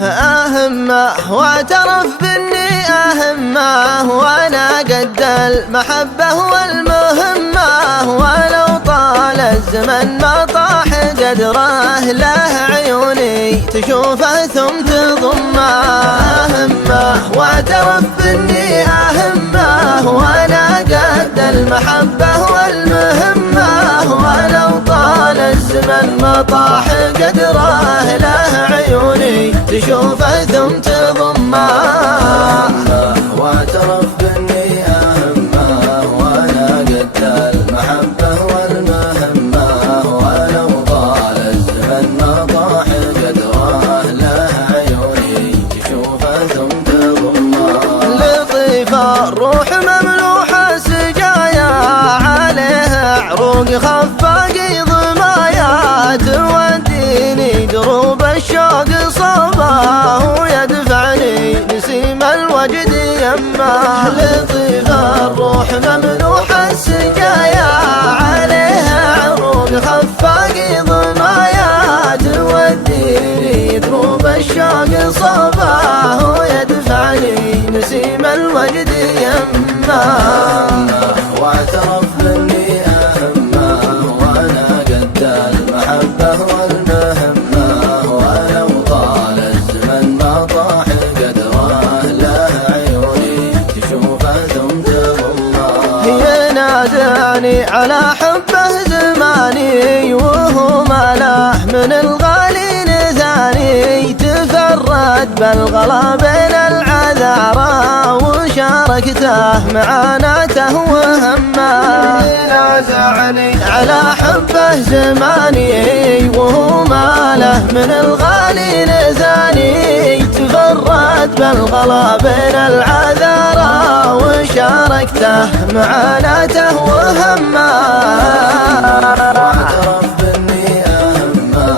أهمه واعترف بإني أهمه، وأنا قد المحبة والمهمة، ولو طال الزمن ما طاح قدره، له عيوني تشوفه ثم تضمه. أهمه واعترف بإني أهمه، وأنا قد المحبة والمهمة، ولو طال الزمن ما طاح قدره، له عيوني تشوفه ثم تضمه. واعترف بإني أهمه، وأنا قد المحبة والمهمة، ولو طال الزمن ما طاح قدره، له عيوني تشوفه ثم تضمه. لطيف الروح مملوح السجايا، عليه عروق خفاقي ضمايا، توديني دروب الشوق صوبه، ويدفعني نسيم الوجد يمه. لطيف الروح مملوح السجايا، عليه عروق خفاقي ضمايا، توديني دروب الشوق صوبه، ويدفعني نسيم الوجد يمه. واعترف بإني أهمه، وأنا قد المحبة والمهمة، ولو طال الزمن ما طاح قدره، له عيوني تشوفه ثم تضمه. ينازعني على حبه زماني، وهو ما له من الغالين ثاني، تفرد بالغلا بين العذارى، وشاركته معاناته وهمه. ينازعني على حبه زماني، وهو ما له من الغالين ثاني، تفرد بالغلا بين العذارى، وشاركته معاناته وهمه. واعترف بإني أهمه،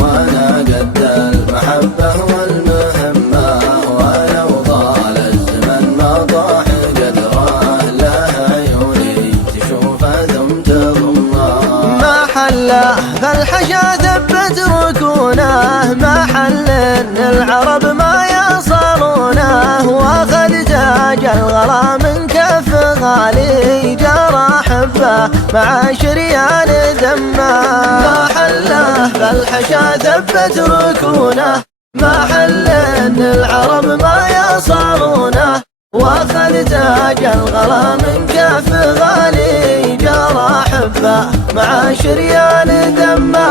وأنا قد المحبة والمهمة، ولو طال الزمن ما طاح قدره، له عيوني تشوفه ثم تضمه. محله فالحشا ثبت ركونه، محل ان العرب ما يصلونه، واخذ تاج الغلا من كف غالي، جرى حبه مع شريان دمه. محله فالحشا ثبت ركونه، محل ان العرب ما يصلونه، واخذ تاج الغلا من كف غالي، جرى حبه مع شريان دمه.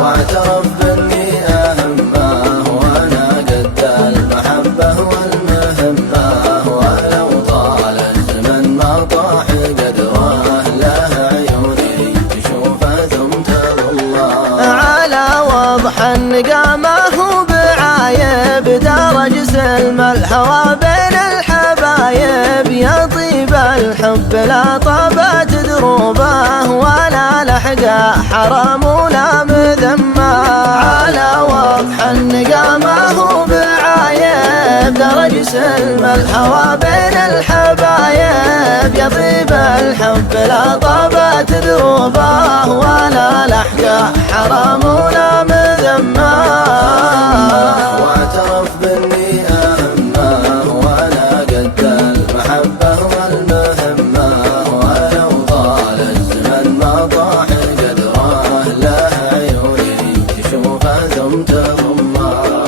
واعترف بإني أهمه، وأنا قد المحبة والمهمة، ولو طال الزمن ما طاح قدره، له عيوني تشوفه ثم تضمه. على وضح النقامه بعايب، درج سلم الهوى بين الحبايب، يا طيب الحب لا طابت دروبه، ولا لحقه حرام ولا مذمه. على وضح النقامه بعايب، درج سلم الهوى بين الحبايب، يا طيب الحب لا طابت دروبه، ولا لحقه حرام ولا مذمه. واعترف بإني أهمه، وأنا قد المحبة والمهمة، ولو طال الزمن ما طاح قدره، له عيوني تشوفه ثم تضمه.